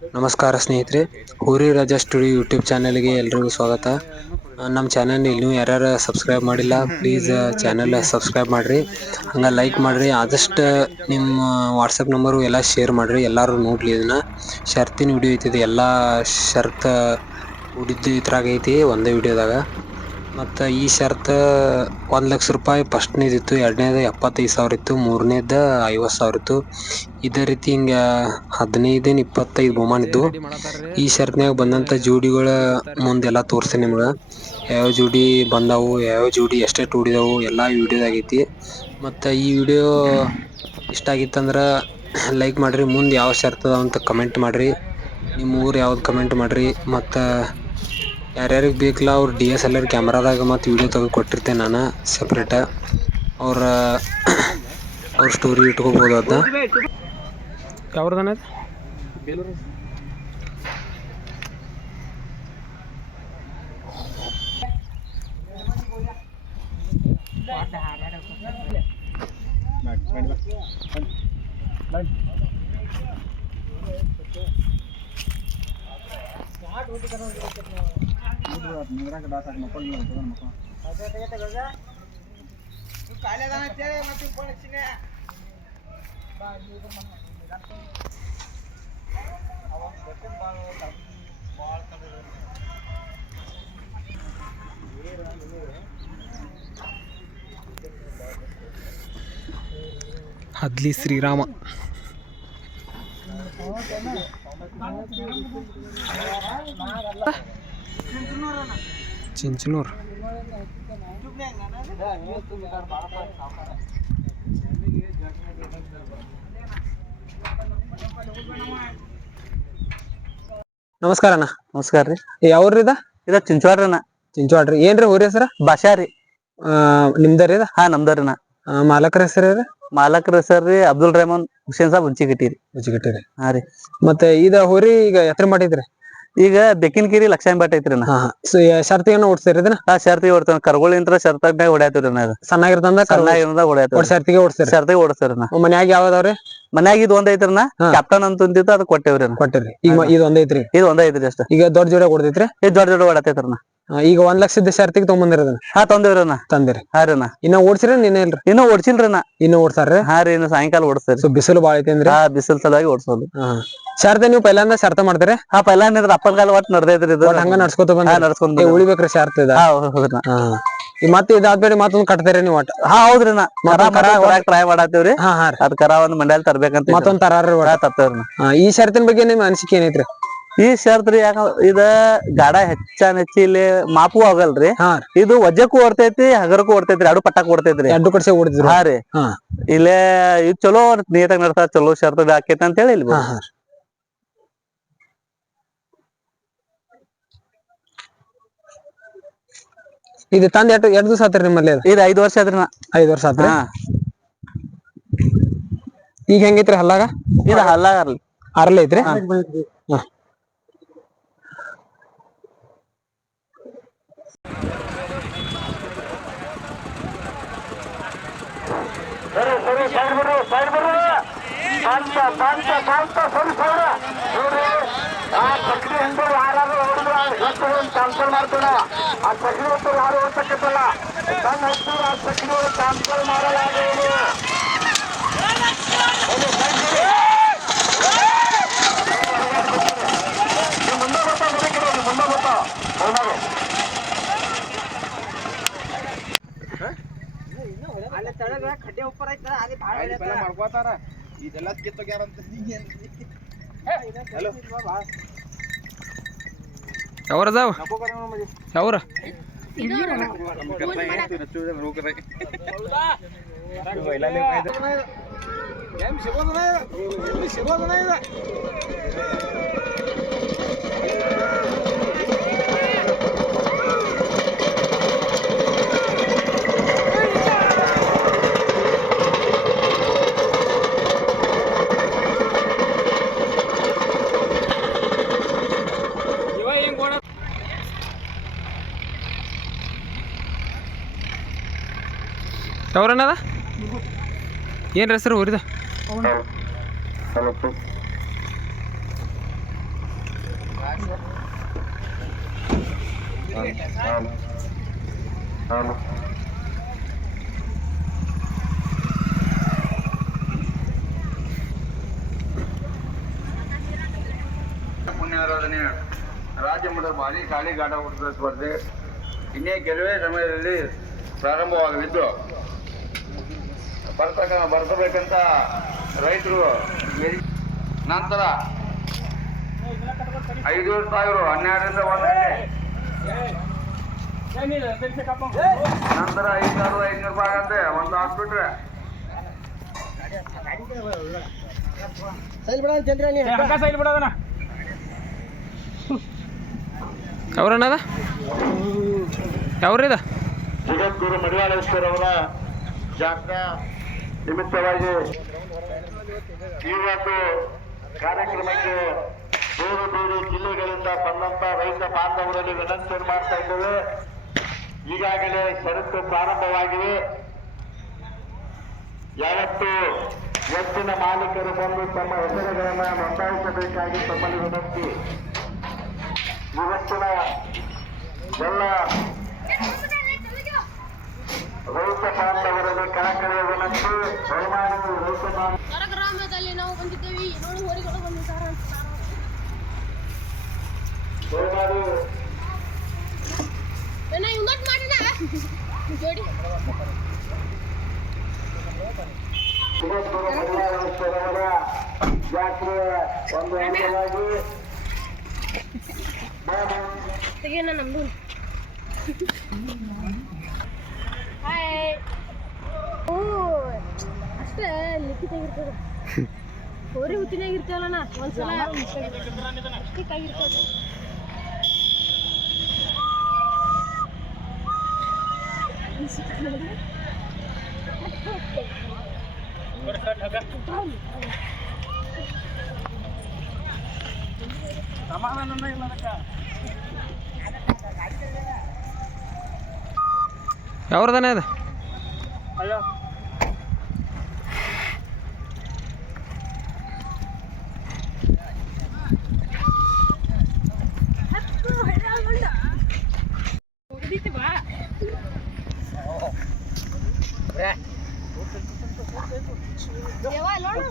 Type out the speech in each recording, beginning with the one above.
ನಮಸ್ಕಾರ ಸ್ನೇಹಿತರೆ ಊರಿ ರಾಜ ಸ್ಟುಡಿಯೋ ಯೂಟ್ಯೂಬ್ ಚಾನಲ್ಗೆ ಎಲ್ರಿಗೂ ಸ್ವಾಗತ. ನಮ್ಮ ಚಾನಲ್ ಇನ್ನೂ ಯಾರ್ಯಾರು ಸಬ್ಸ್ಕ್ರೈಬ್ ಮಾಡಿಲ್ಲ, ಪ್ಲೀಸ್ ಚಾನಲ್ ಸಬ್ಸ್ಕ್ರೈಬ್ ಮಾಡ್ರಿ. ಹಂಗೆ ಲೈಕ್ ಮಾಡ್ರಿ, ಆದಷ್ಟು ನಿಮ್ಮ ವಾಟ್ಸಪ್ ನಂಬರು ಎಲ್ಲ ಶೇರ್ ಮಾಡ್ರಿ, ಎಲ್ಲರೂ ನೋಡ್ಲಿ ಇದನ್ನು. ಶರ್ತಿನ ವಿಡಿಯೋ ಐತಿದೆ ಎಲ್ಲ ಶರ್ತ್ ಉಡಿದ್ದು ಇದ್ರಾಗ ಐತಿ ಒಂದೇ ವಿಡಿಯೋದಾಗ. ಮತ್ತು ಈ ಶರ್ತ್ ಒಂದು ಲಕ್ಷ ರೂಪಾಯಿ ಫಸ್ಟ್ನೇದಿತ್ತು, ಎರಡನೇದು ಎಪ್ಪತ್ತೈದು ಸಾವಿರ ಇತ್ತು, ಮೂರನೇದು ಐವತ್ತು ಸಾವಿರ ಇತ್ತು. ಇದೇ ರೀತಿ ಹಿಂಗೆ ಹದಿನೈದೇನು ಇಪ್ಪತ್ತೈದು ಬಹುಮಾನ ಇದ್ವು ಈ ಶರ್ತ್ನಾಗ ಬಂದಂಥ ಜೋಡಿಗಳ ಮುಂದೆಲ್ಲ ತೋರಿಸ್ತೀನಿ ನಿಮ್ಗೆ. ಯಾವ ಜೋಡಿ ಬಂದಾವು ಯಾವ ಜೋಡಿ ಎಷ್ಟೆಷ್ಟು ಉಡಿದವು ಎಲ್ಲ ವಿಡಿಯೋದಾಗೈತಿ ಮತ್ತು ಈ ವಿಡಿಯೋ ಇಷ್ಟ ಆಗಿತ್ತಂದ್ರೆ ಲೈಕ್ ಮಾಡಿರಿ, ಮುಂದೆ ಯಾವ ಶರ್ತ್ ಅದಾವ ಅಂತ ಕಮೆಂಟ್ ಮಾಡಿರಿ. ನಿಮ್ಮ ಊರು ಯಾವ್ದು ಕಮೆಂಟ್ ಮಾಡಿರಿ. ಮತ್ತು ಯಾರ್ಯಾರಿಗೆ ಬೇಕಲ್ಲ ಅವ್ರು ಡಿ ಎಸ್ ಎಲ್ ಆರ್ ಕ್ಯಾಮ್ರಾದಾಗ ಮತ್ತು ವೀಡಿಯೋ ತೆಗೆದು ಕೊಟ್ಟಿರ್ತೇನೆ ನಾನು ಸಪ್ರೇಟ ಅವ್ರ ಅವ್ರ ಸ್ಟೋರಿ ಇಟ್ಕೋಬೋದು ಅದನ್ನ ಯಾವ್ರದನ ಹದ್ಲಿ ಶ್ರೀರಾಮ ಚಿಂಚನೂರು ನಮಸ್ಕಾರ ಅಣ್ಣ. ನಮಸ್ಕಾರ ರೀ. ಯಾವ್ರಿ ಇದ? ಇದ ಚಿಂಚವಾಡ್ರನ ಚಿಂಚವಾಡ್ರಿ ಏನ್ರಿ ಊರಿ ಹೆಸರ? ಭಾಷಾ ರೀ. ನಿಮ್ದರಿ ಇದ? ಹಾ ನಮ್ದರಿನ ಆ, ಮಾಲಕರ ಹೆಸರು ರೀ ಮಾಲಕರ ಹೆಸರು ರೀ ಅಬ್ದುಲ್ ರೆಹಮಾನ್ ಹುಸೇನ್ ಸಾಬ್ ಉಂಚಿಗಿಟ್ಟಿರಿ ರೀ. ಉಚ್ಚಿಗಟ್ಟಿರಿ ಹಾ ರೀ. ಮತ್ತೆ ಇದ ಹೋರಿ ಈಗ ಎತ್ರ ಮಾಡಿದ್ರಿ? ಈಗ ಬೆಕ್ಕಿನಕಿರಿ ಲಕ್ಷಾಂಬ ಬಾಟ್ ಐತ್ರಿ ನಾ. ಶರ್ತಿಗನ್ನ ಓಡಿಸ್ತೀರಿ ಇದನ್ನ ಹಾ ಶರ್ತಿ ಓಡ್ತಾನ ಕರ್ಗಳಿಂತ್ರ ಶರ್ತಾಗ್ನಾಗ ಹೊಡ್ಯಾತಿವ್ರಿ ಸಣ್ಣ ಸಣ್ಣಾಗಿರ್ತಂದ ಸಣ್ಣಾಗಿಂದ ಹೊಡ್ಯಾತಿವ್ರಿ ಒಟ್ ಶರ್ತಿಗೆ ಓಡಿಸ್ತೀರಿ? ಶರ್ತಿಗೆ ಓಡಿಸ್ತೀರಿ ನಾ. ಮನ್ಯಾಗ ಯಾವ್ದಾವ್ರಿ? ಮನ್ಯಾಗ ಇದು ಒಂದ್ ಐತ್ರಿ ನಾ. ಕ್ಯಾಪ್ಟನ್ ಅಂತ ಅಂದಿತ್ತು ಅದು ಕೊಟ್ಟೇವ್ರಿ ಕೊಟ್ಟಿರಿ. ಈಗ ಇದು ಒಂದ್ ಐತ್ರಿ? ಇದು ಒಂದ್ ಐತ್ರಿ ಅಷ್ಟ. ಈಗ ದೊಡ್ಡ ಜೋಡಿ ಕೊಡ್ತೈತ್ರಿ ಇದು ದೊಡ್ಡ ಜೋಡಿ ಹೊಡತೈತ್ರಿ ನಾ. ಆ, ಈಗ ಒಂದ್ ಲಕ್ಷದ ಶರ್ತಿಗೆ ತಗೊಂಬಂದಿರಿ ಅದನ್ನ ಹಾ ತಂದೇವ್ರಿ ನಾ ತಂದಿರಿ. ಹಾ ರೀ ನಾ ಇನ್ನ ಓಡ್ಸಿರ ನಿನ್ನ ಇಲ್ರಿ? ಇನ್ನೂ ಓಡ್ಸಿಲ್ರಿ ನಾ ಇನ್ನು ಓಡ್ಸಾರ್ರಿ? ಹಾ ರೀ ಇನ್ನು ಸಾಯಂಕಾಲ ಓಡಿಸ್ತಾರೆ. ಸೊ ಬಿಸಿಲು ಬಾಳ ಐತಿ ಅಂದ್ರಿ ಹಾ ಬಿಸಿಲ್ ಸಲುವಾಗಿ ಓಡಿಸೋದು. ಹಾ ಶರ್ತ ನೀವು ಪೈಲಾಂದ ಶರ್ತ ಮಾಡ್ತೀರಿ ಹಾ ಪೈಲಾ ಏನಿದ್ರ ಅಪ್ಪನ ಕಾಲ ಒಟ್ಟು ನಡ್ದೈತ್ರಿ ಇದು. ಹಂಗ ನಡ್ಸ್ಕೊತ ಬಂದ ನಡ್ಸ್ಕೊಂಡ್ ಉಳಿಬೇಕ್ರಿ ಶಾರ್ತ ಇದ? ಹಾ ಹೌದ್ರಿ ಮತ್ತೆ ಇದಾದ್ಮೇಲೆ ಮತ್ತೊಂದ್ ಕಟ್ತೀರಿ ನೀವು ಒಟ್ಟ ಹಾ ಹೌದ್ರಿ ನಾ ಟ್ರೈ ಮಾಡತ್ತೀವ್ರಿ. ಹಾ ಅದ್ ಕರ ಒಂದ್ ಮಂಡ್ಯಾಲ್ ತರ್ಬೇಕಂತ ಮತ್ತೊಂದ್ ತರಾರ್ರಿ ಈ ಶರ್ತಿನ ಬಗ್ಗೆ ನಿಮ್ ಅನಿಸಿಕೆ ಏನೈತ್ರಿ? ಈ ಶರ್ತ್ ರೀ ಯಾಕ ಇದ ಗಾಡ ಹೆಚ್ಚಾನ್ ಹೆಚ್ಚಿ ಇಲ್ಲಿ ಮಾಪು ಆಗಲ್ರಿ. ಇದು ವಜಕ್ಕೂ ಓಡ್ತೈತಿ ಹಗರಕ್ಕೂ ಓಡ್ತೈತ್ರಿ ಅಡು ಪಟ್ಟಕ್ ಓಡ್ತೈತ್ರಿ. ಎರಡು ಕಡೆ ಓಡಿದ್ರು ಹಾ ರೀ. ಇಲ್ಲೇ ಇದು ಚಲೋ ನೀಟಾಗಿ ನಡ್ತಾರ ಚಲೋ ಶರ್ತ್ ಹಾಕೈತಿ ಅಂತ ಹೇಳಿ ಇಲ್ಲಿ. ಇದು ತಂದ್ ಎಷ್ಟು ಎರಡು ದಿವಸ ಆತ್ರಿ ನಿಮ್ಮಲ್ಲಿ ಇದು ಐದು ವರ್ಷ ಆದ್ರಿ ನಾ. ಐದು ವರ್ಷ ಆತ್ರಿ? ಈಗ ಹೆಂಗೈತ್ರಿ ಹಲ್ಲಾಗ? ಇದು ಹಲ್ಲಾಗ ಅರ್ಲಿ. ಐತ್ರಿ? ಕ್ಯಾನ್ಸಲ್ ಮಾಡ್ತಾನ ಆ ಸಕ್ರಿ ಹೊತ್ತು ಯಾರು ಓಡ್ಸಕ್ಕಿತ್ತಲ್ಲ ತನ್ನ ಹೆಸರು ಆ ಸಕ್ರಿ ಕ್ಯಾನ್ಸಲ್ ಮಾಡಲಾಗುವುದು ಮುಂದೆ ಬರ್ತಾ ಮುಂದೆ ಬರ್ತಾ ಮುಂದೆ ಮಾಡ್ಕೋತಾರ ಇದೆಲ್ಲ ಕಿತ್ತೋಗ್ಯಾರಂತ ಹಲೋ ಯಾವ್ರ ಅದಾವ ಯಾವ್ರ ಏನ್ ಸಿಗೋದನ ಎಲ್ಲಿ ಸಿಗೋದನ ಇದೆ ಯಾವ್ರನ್ನದ ಏನು ಹೆಸರು ಊರಿದ? ಪುಣ್ಯಾರಾಧನೆ. ರಾಜ್ಯ ಮಟ್ಟದ ಭಾರಿ ಶಾಲೆ ಗಾಢ ಸ್ಪರ್ಧೆ ಇನ್ನೇ ಕೆಲವೇ ಸಮಯದಲ್ಲಿ ಪ್ರಾರಂಭವಾಗಲಿದ್ದು ಬರ್ತಕ್ಕ ಬರ್ತಬೇಕಂತ ರೈತರು ನಂತರ ಐದು ಸಾವಿರ ಹನ್ನೆರಡರಿಂದ ನಂತರ ಐದು ಸಾವಿರದ ಐನೂರು ರೂಪಾಯಿ ಆಗತ್ತೆ ಒಂದು ಹಾಕ್ಬಿಟ್ರೆ ಅವ್ರನ್ನದ ಯಾವ್ರಿದ ಜಗದ್ಗುರು ಮಡಿವಾಳೇಶ್ವರ ಅವರ ಜಾತ್ರಾ. ನಿಮಿತ್ತವಾಗಿ ಈ ಒಂದು ಕಾರ್ಯಕ್ರಮಕ್ಕೆ ಬೇರೆ ಬೇರೆ ಜಿಲ್ಲೆಗಳಿಂದ ಬಂದಂತ ರೈತ ಬಾಂಧವರಲ್ಲಿ ವಿನಂತಿಯನ್ನು ಮಾಡ್ತಾ ಇದ್ದೇವೆ. ಈಗಾಗಲೇ ಷರತ್ತು ಪ್ರಾರಂಭವಾಗಿವೆ. ಯಾವತ್ತು ಎತ್ತಿನ ಮಾಲೀಕರು ಬಂದು ತಮ್ಮ ಹೆಸರುಗಳನ್ನು ನೋಂದಾಯಿಸಬೇಕಾಗಿ ತಮ್ಮಲ್ಲಿ ವಿನಂತಿ. ಇವತ್ತಿನ ಎಲ್ಲ ರೈತ ಬಾಂಧವರಲ್ಲಿ ಕಳಕಳಿಯ ವಿನಂತಿ ದಯಮಾಡಿ ರೈತ ಬಾಂಧವ ಹೊರ ಗ್ರಾಮದಲ್ಲಿ ನಾವು ಬಂದಿದ್ದೇವೆ. ಏಳು ಹೋರಿಗಳು ಬಂದಿದ್ದಾರೆ ಅಂತ ದಯಮಾಡಿ ಏನ ಇಮ್ಮಟ್ ಮಾಡಿದ? ಜೋಡಿ. ಜಾತ್ರೆಯ ಒಂದು ಅಂಗವಾಗಿ ತೆಗೀನ ನಮ್ದು. ಹಾಯ್ ಓ ಅಷ್ಟೇ ಲಿಖಿತಾಗಿರ್ತದೆ ಹೋರಿ ಹುತ್ತಿನಾಗಿರ್ತೇವಲ್ಲ ನಾ ಇಲ್ಲ ಲಿಖಿತಾಗಿರ್ತದೆ ಯಾವ್ರದನ ಅದ ದೇವ ನೋಡು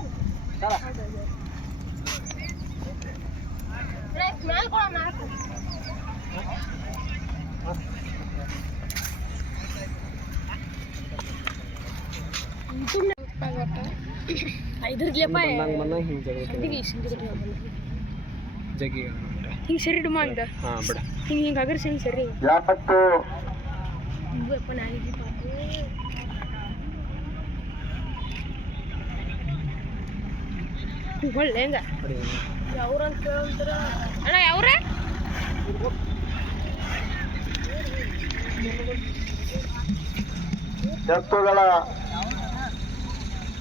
ಮ್ಯಾಲ್ ಕೊಡ ನಾಲ್ಕು ಐದರ್ಲೆಪ್ಪ ಹಿಂಗೆ ಹಿಂಗೆ ಸರಿ ಇಡುಮ ಹಂಗ ಹಾಂ ಬಿಡ. ಹಿಂಗೆ ಹಿಂಗೆ ಅಗರ್ ಸರಿ ನಾಯಿಗೆ ಒಳ್ಳೆ ಹೆಂಗ? ಯಾವ್ರಂತ ಕೇಳ್ತಾರ? ಅಣ್ಣ ಯಾವ್ರ? ಎತ್ತುಗಳ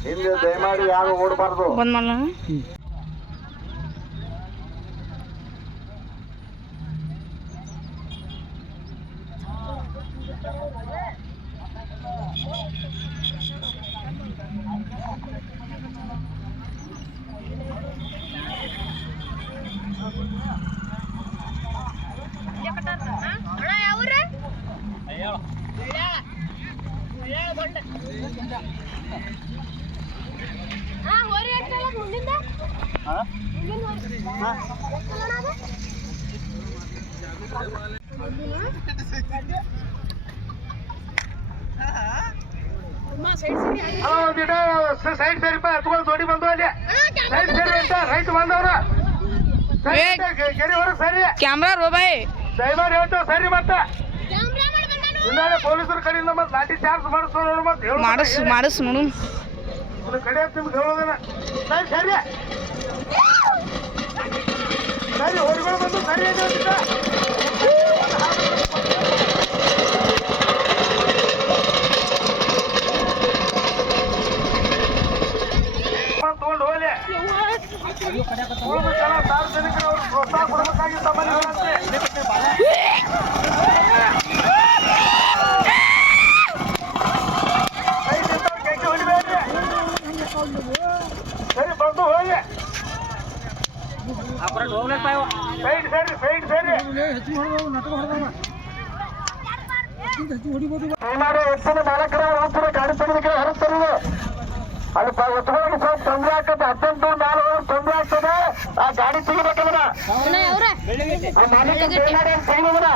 ಹಿಂದೆ ದಯಮಾಡಿ ಯಾರು ಓಡಬಾರ್ದು. ಬಂದ್ ಅಣ್ಣ ಯಾವ್ರ ಹಾ ಹೋರಿ ಹಾಕ್ತಲ್ಲ ಮುಂದಿಂದ ಮುಂದಿನ ಹೋರಿ. ಎತ್ತಲ್ಲ ಅಣ್ಣ ಅದು? ಅಮ್ಮ, ಸೈಡ್ ಸರಿ ಹಾಕು. ಸರಿಪ ಎತ್ಕೊಂಡು ಜೋಡಿ ಬಂದು ಅಲ್ಲಿ. ರೈಟ್ ಸರಿ ಅಂತ ರೈತ ಬಂದವ್ರ. ಕೆರೆ ಹೊರಗೆ ಸರಿ. ಕ್ಯಾಮ್ರಾ ರೋ ಬಾಯ್. ದಯಮಾಡಿ ಹೇಳ್ತೇವೆ ಸರಿ ಮತ್ತ. ಕ್ಯಾಮ್ರಾ ಮಾಡಿ ಬಂದಾನು ಹಿಂದಾಡೆ ಪೊಲೀಸರ ಕಡೆಯಿಂದ ಮತ್ತೆ ಲಾಠಿ ಚಾರ್ಜ್ ಮಾಡಿಸ್ ನೋಡು ಮತ್ತೆ ಹೇಳು ಮಾಡಿಸ್ ಮಾಡಿಸ್ ನೋಡು. ಒಂದು ಕಡೆ ಅಂತ ನಿಮ್ಗೆ ಹೇಳೋದನ ಸರಿ ಸರಿ. ಸರಿ ಹೊರಗಡೆ ಬಂದು ಸರಿ ಇದೆ ಬಂದು ಹೋಗಿ ಹೆಚ್ಚಿನ ಮಾಲಕರ ಹೋಗ್ತಾರೆ ಗಾಡಿ ತೆಗೆದಕ್ಕೆ ಹೊರತಾರೆ ಅಲ್ಲಿ ಎತ್ತುಗಳಿಗೆ ಸ್ವಲ್ಪ ತೊಂದರೆ ಆಗ್ತದೆ ಹತ್ತೊಂದು ನಾಲ್ಕು ತೊಂದರೆ ಆಗ್ತದೆ ಆ ಗಾಡಿ ತೆಗಿಬೇಕಂದ್ರ ಅಣ್ಣ ಅವ್ರೆ? ಆ ಮಾಲಕ ತೆಗಿಬೋದ್ರ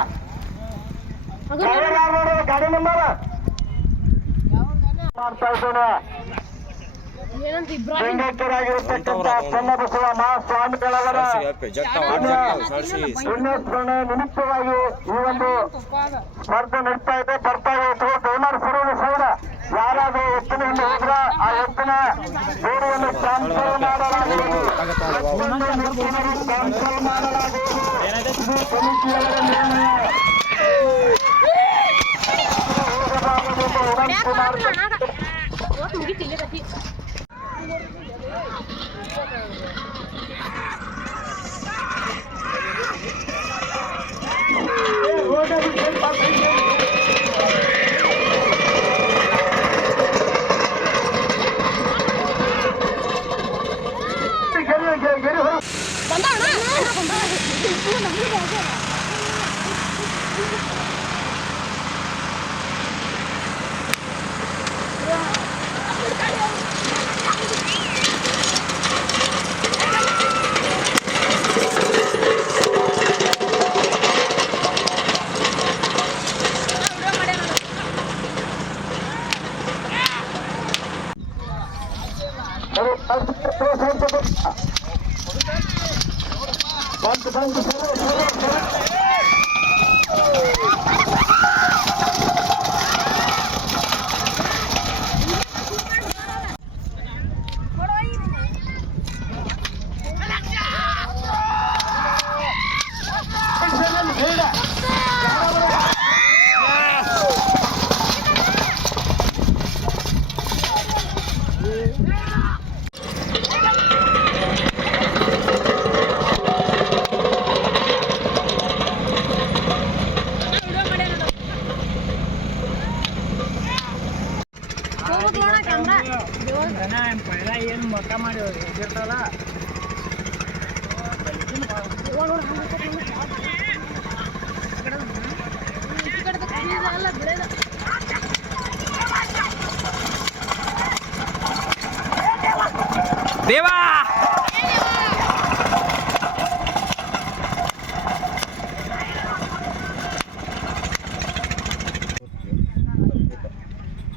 ಗಾಡಿ ನಂಬರ್. ಮಾಡ್ತಾ ಇದ್ದೇನೆ. ಮಹಾಸ್ವಾಮಿಗಳವರ ಪುಣ್ಯಸ್ಮರಣೆ ನಿಮಿತ್ತವಾಗಿ ಈ ಒಂದು ಸ್ಪರ್ಧೆ ನಡೀತಾ ಇದೆ. ಬರ್ತಾ ಇದೆ ಸೌರ ಯಾರಾದ್ರೂ ಎತ್ತಿನ ಹಿಂದೆ ಹೋದ್ರ ಆ ಎತ್ತಿನ ಜೋಡಿಯನ್ನು ಕ್ಯಾನ್ಸಲ್ ಮಾಡಲಾಗುವುದು. ಕ್ಯಾನ್ಸಲ್ ಮಾಡಲಾಗುವುದು ಸಮಿತಿಯವರ ನಿರ್ಣಯ ಹೋಗಬಾರದೆಂಬ ವಿನಂತಿ ಮಾಡುತ್ತೇನೆ.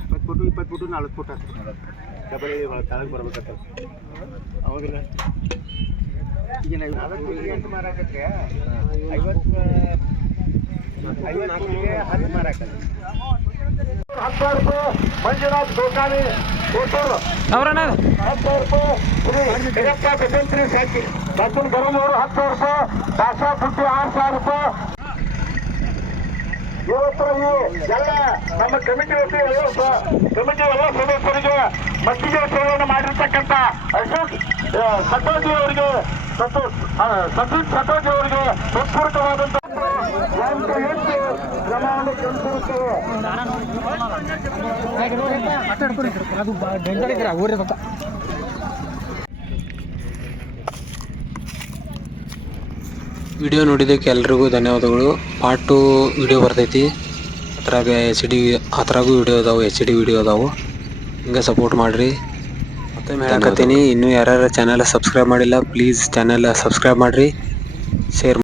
ಇಪ್ಪತ್ತು ಫುಟು ಇಪ್ಪತ್ತು ಫುಟು ನಾಲ್ಕು ಫುಟ್ ಡಬಲ್ ಕೆಳಗೆ ಬರ್ಬೇಕಂತ. ಹೌದಿಲ್ಲ ಈಗ ಮಾರಾಕತ್ರೆ ಐವತ್ತು ಐವತ್ತು ಹತ್ತು ಮಾರಾಕತ್ತೆ ಹತ್ತಾರು ರೂಪಾಯಿ ಮಂಜುನಾಥ್ ಕೋಟೂರು ಅವ್ರಣ್ಣ ಹತ್ತು ಸಾವಿರ ಹಿರಪ್ಪ ಭಜಂತ್ರಿ ಸಾಕಿ ಹತ್ತು ಪುಟ್ಟಿ ಆರು ಸಾವಿರ ರೂಪಾಯಿ ಎಲ್ಲ ನಮ್ಮ ಕಮಿಟಿ ವತಿ ಎಲ್ಲ ಕಮಿಟಿ ಎಲ್ಲ ಸದಸ್ಯರಿಗೆ ಮತ್ತಿಗೆ ಸೇವೆಯನ್ನು ಮಾಡಿರ್ತಕ್ಕಂಥ ಅಶೋಕ್ ಸತೋಜಿ ಅವರಿಗೆ ಸತು ಆ, ಸತೀಶ್ ಸತೋಜಿ ಅವರಿಗೆ ಹೃತ್ಪೂರ್ವಕವಾದಂಥ ಹೆಚ್ಚು ವಿಡಿಯೋ ನೋಡಿದ್ದಕ್ಕೆ ಎಲ್ರಿಗೂ ಧನ್ಯವಾದಗಳು. ಪಾರ್ಟ್ ಟು ವಿಡಿಯೋ ಬರ್ತೈತಿ. ಅದ್ರಾಗ ಎಚ್ ಡಿ ಅದ್ರಾಗೂ ವಿಡಿಯೋ ಅದಾವೆ ಎಚ್ ಡಿ ವಿಡಿಯೋ ಅದಾವೆ. ಹಿಂಗೆ ಸಪೋರ್ಟ್ ಮಾಡಿರಿ. ಮತ್ತೆ ಹೇಳಕತ್ತೀನಿ ಇನ್ನೂ ಯಾರ್ಯಾರ ಚಾನೆಲ್ ಸಬ್ಸ್ಕ್ರೈಬ್ ಮಾಡಿಲ್ಲ ಪ್ಲೀಸ್ ಚಾನಲ್ ಸಬ್ಸ್ಕ್ರೈಬ್ ಮಾಡಿರಿ. ಶೇರ್